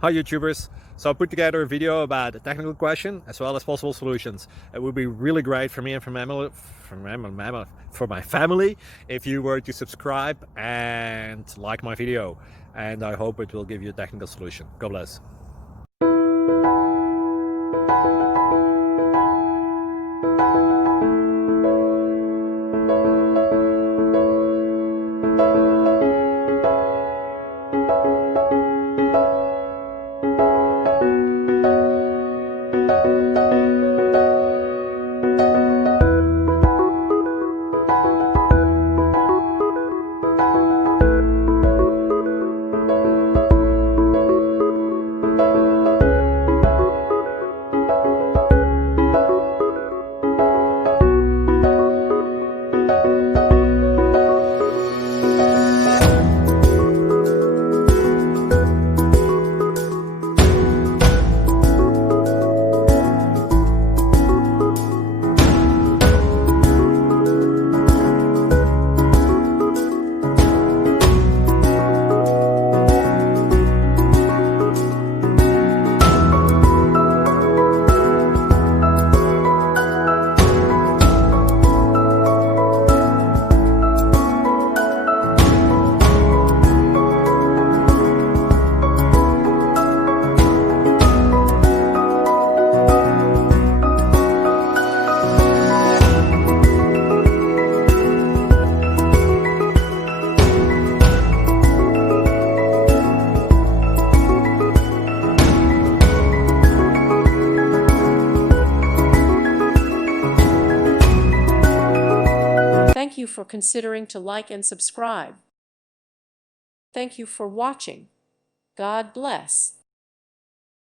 Hi YouTubers! So I put together a video about a technical question as well as possible solutions. It would be really great for me and for my family if you were to subscribe and like my video, and I hope it will give you a technical solution. God bless. Thank you for considering to like and subscribe. Thank you for watching. God bless.